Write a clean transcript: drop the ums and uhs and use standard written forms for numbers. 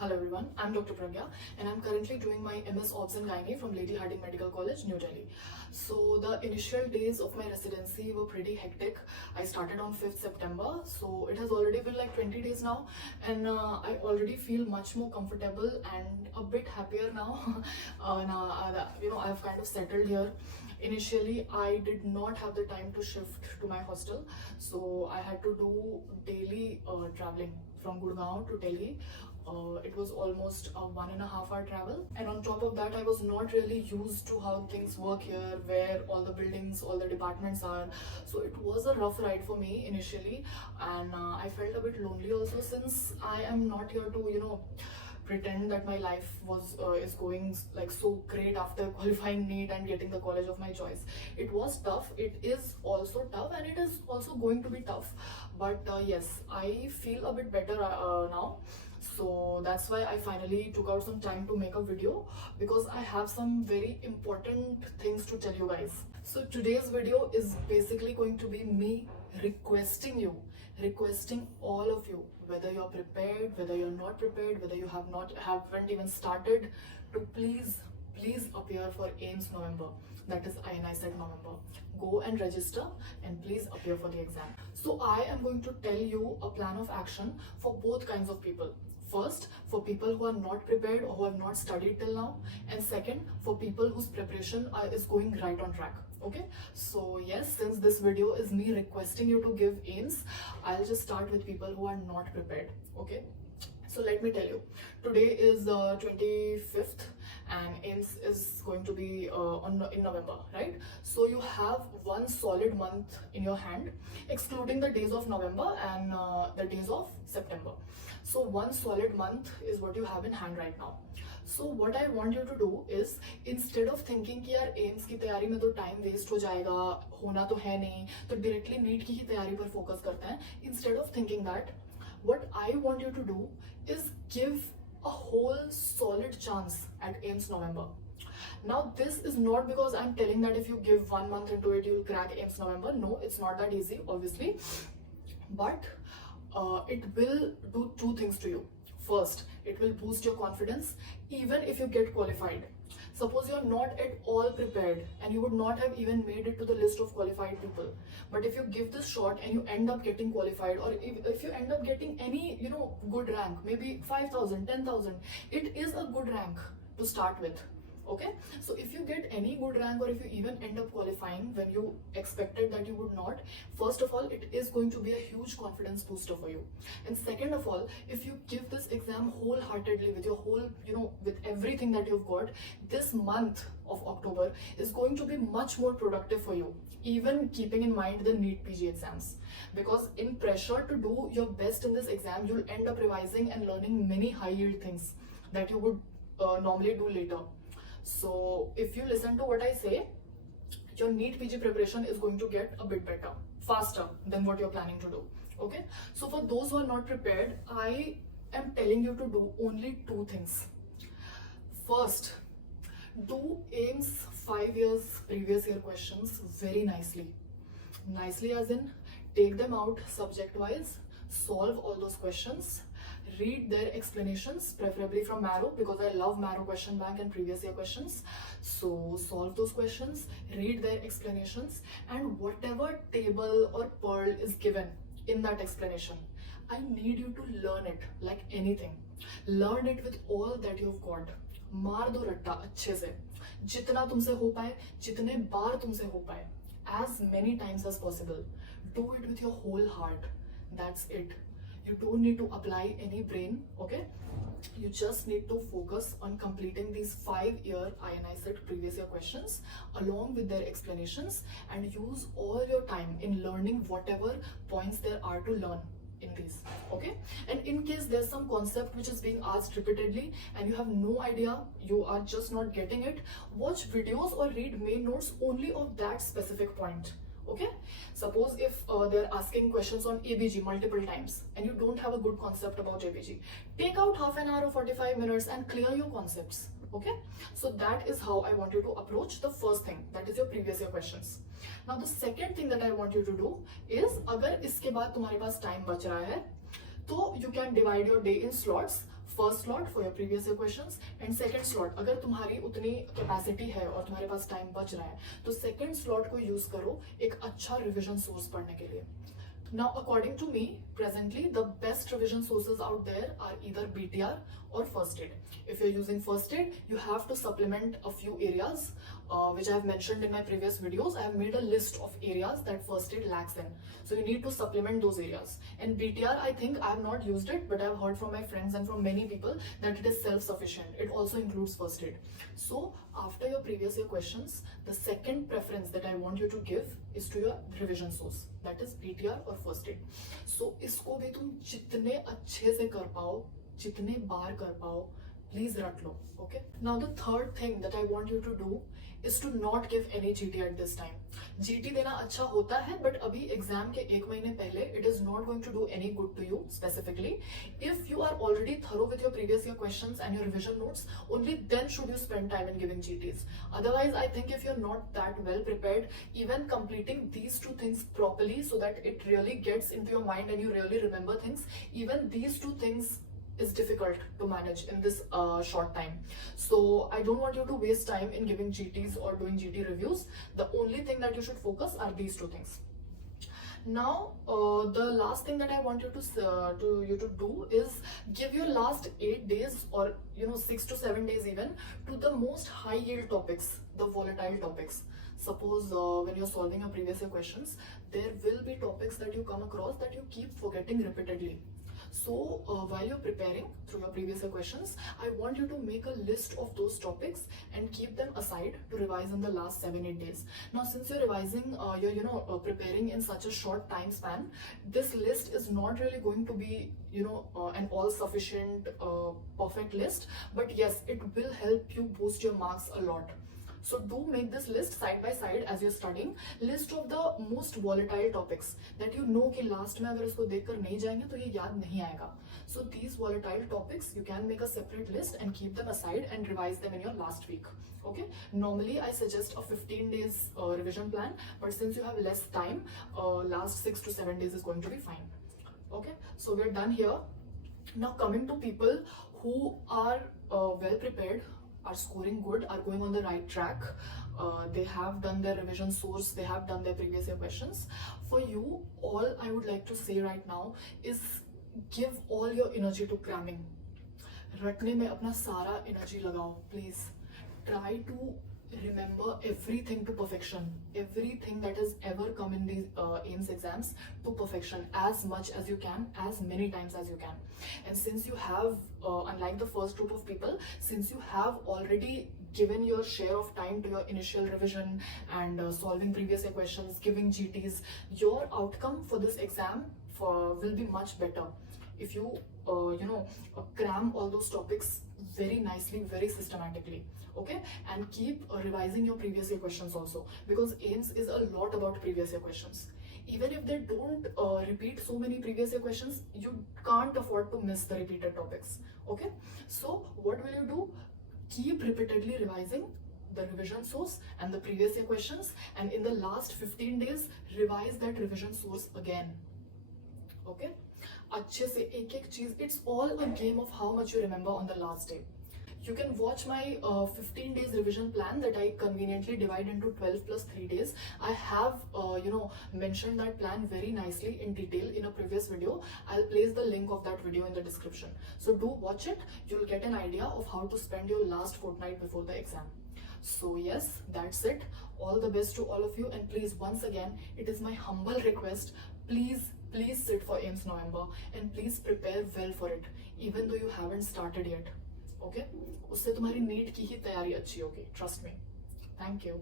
Hello everyone, I'm Dr. Pragya and I'm currently doing my MS Obs and Gynae from Lady Harding Medical College, New Delhi. So the initial days of my residency were pretty hectic. I started on 5th September, so it has already been like 20 days now, and I already feel much more comfortable and a bit happier now. I've kind of settled here. Initially, I did not have the time to shift to my hostel, so I had to do daily traveling from Gurgaon to Delhi. It was almost a 1.5 hour travel, and on top of that I was not really used to how things work here, where all the buildings, all the departments are. So it was a rough ride for me initially, and I felt a bit lonely also, since I am not here to pretend that my life is going like so great after qualifying NEET and getting the college of my choice. It was tough, it is also tough, and it is also going to be tough, but yes, I feel a bit better now. So that's why I finally took out some time to make a video, because I have some very important things to tell you guys. So today's video is basically going to be me requesting all of you, whether you're prepared, whether you're not prepared, whether you haven't even started, to please appear for AIIMS November, that is INICET November. Go and register and please appear for the exam. So I am going to tell you a plan of action for both kinds of people. First, for people who are not prepared or who have not studied till now, and second, for people whose preparation is going right on track. Okay, so yes, since this video is me requesting you to give AIIMS, I'll just start with people who are not prepared. Okay, so let me tell you, today is 25th and AIIMS is going to be in November, right? So you have one solid month in your hand, excluding the days of November and the days of September. So one solid month is what you have in hand right now. So what I want you to do is, instead of thinking कि यार AIIMS की तैयारी में तो time waste हो जाएगा, होना तो है नहीं, तो directly NEET की ही तैयारी पर focus करते हैं. Instead of thinking that, what I want you to do is give a whole solid chance at AIIMS November. Now this is not because I'm telling that if you give 1 month into it you'll crack AIIMS November. No, it's not that easy, obviously, but it will do two things to you. First, it will boost your confidence even if you get qualified. Suppose you're not at all prepared and you would not have even made it to the list of qualified people, but if you give this shot and you end up getting qualified, or if you end up getting any good rank, maybe 5,000, 10,000, it is a good rank to start with. Okay, so if you get any good rank, or if you even end up qualifying when you expected that you would not, first of all, it is going to be a huge confidence booster for you. And second of all, if you give this exam wholeheartedly with your whole, with everything that you've got, this month of October is going to be much more productive for you, even keeping in mind the NEET PG exams. Because in pressure to do your best in this exam, you'll end up revising and learning many high yield things that you would normally do later. So if you listen to what I say, your NEET PG preparation is going to get a bit better, faster than what you're planning to do. Okay, so for those who are not prepared, I am telling you to do only two things. First, do AIIMS 5 years previous year questions very nicely as in take them out subject wise, solve all those questions, read their explanations, preferably from Marrow, because I love Marrow question bank and previous year questions. So solve those questions, read their explanations, and whatever table or pearl is given in that explanation, I need you to learn it like anything. Learn it with all that you've got. मार दो रट्टा अच्छे से, जितना तुमसे हो पाए, जितने बार तुमसे हो पाए, as many times as possible. Do it with your whole heart. That's it. You don't need to apply any brain, okay? You just need to focus on completing these 5-year INICET previous year questions along with their explanations, and use all your time in learning whatever points there are to learn in these. Okay, and in case there's some concept which is being asked repeatedly and you have no idea, you are just not getting it, watch videos or read main notes only of that specific point. Okay, suppose if they're asking questions on ABG multiple times and you don't have a good concept about ABG, take out half an hour or 45 minutes and clear your concepts. Okay, so that is how I want you to approach the first thing, that is your previous year questions. Now the second thing that I want you to do is, अगर इसके बाद तुम्हारे पास time बच रहा है, तो you can divide your day in slots. First slot for your previous year questions and second slot अगर तुम्हारी उतनी कैपेसिटी है और तुम्हारे पास टाइम बच रहा है तो सेकंड स्लॉट को यूज करो एक अच्छा रिवीजन सोर्स पढ़ने के लिए. Now, according to me, presently the best revision sources out there are either BTR or first aid. If you're using first aid, you have to supplement a few areas, which I have mentioned in my previous videos. I have made a list of areas that first aid lacks in. So you need to supplement those areas. And BTR, I think I have not used it, but I have heard from my friends and from many people that it is self-sufficient. It also includes first aid. So after your previous year questions, the second preference that I want you to give is to your revision source. That is BTR or first aid. So इसको भी तुम जितने अच्छे से कर पाओ, जितने बार कर पाओ, please रट लो. Okay. Now the third thing that I want you to do is to not give any GT at this time. GT देना अच्छा होता है, but अभी एग्जाम के एक महीने पहले it is not going to do any good to you specifically. If you are already thorough with your previous year questions and your revision notes, only then should you spend time in giving GTs. Otherwise, I think if you're not that well prepared, even completing these two things properly so that it really gets into your mind and you really remember things, even these two things is difficult to manage in this short time. So I don't want you to waste time in giving GTs or doing GT reviews. The only thing that you should focus are these two things. Now the last thing that I want you to do is give your last 8 days or 6 to 7 days even to the most high yield topics, the volatile topics. Suppose when you're solving your previous year questions, there will be topics that you come across that you keep forgetting repeatedly. So while you're preparing through your previous year questions, I want you to make a list of those topics and keep them aside to revise in the last 7-8 days. Now since you're revising, you're preparing in such a short time span, this list is not really going to be an all sufficient perfect list, but yes, it will help you boost your marks a lot. So do make this list side by side as you're studying. List of the most volatile topics that you know कि last में अगर इसको देखकर नहीं जाएंगे तो ये याद नहीं आएगा. So these volatile topics you can make a separate list and keep them aside and revise them in your last week. Okay. Normally I suggest a 15 days revision plan, but since you have less time, last 6 to 7 days is going to be fine. Okay. So we're done here. Now coming to people who are well prepared, are scoring good, are going on the right track, they have done their revision source, they have done their previous year questions. For you, all I would like to say right now is give all your energy to cramming. रटने में अपना सारा energy लगाओ, please. Try to remember everything to perfection, everything that has ever come in these AIIMS exams to perfection, as much as you can, as many times as you can. And since you have, unlike the first group of people, since you have already given your share of time to your initial revision and solving previous year questions, giving GTs, your outcome for this exam will be much better if you cram all those topics very nicely, very systematically. Okay, and keep revising your previous year questions also, because AIIMS is a lot about previous year questions. Even if they don't repeat so many previous year questions, you can't afford to miss the repeated topics. Okay, so what will you do? Keep repeatedly revising the revision source and the previous year questions, and in the last 15 days revise that revision source again. Okay, अच्छे से एक चीज, it's all a game of how much you remember on the last day. You can watch my 15 days revision plan that I conveniently divide into 12 plus 3 days. I have mentioned that plan very nicely in detail in a previous video. I'll place the link of that video in the description. So do watch it. You'll get an idea of how to spend your last fortnight before the exam. So yes, that's it. All the best to all of you, and please, once again, it is my humble request, please sit for AIIMS November and please prepare well for it, even though you haven't started yet. Okay, उससे तुम्हारी NEET की ही तैयारी अच्छी होगी, trust me. Thank you.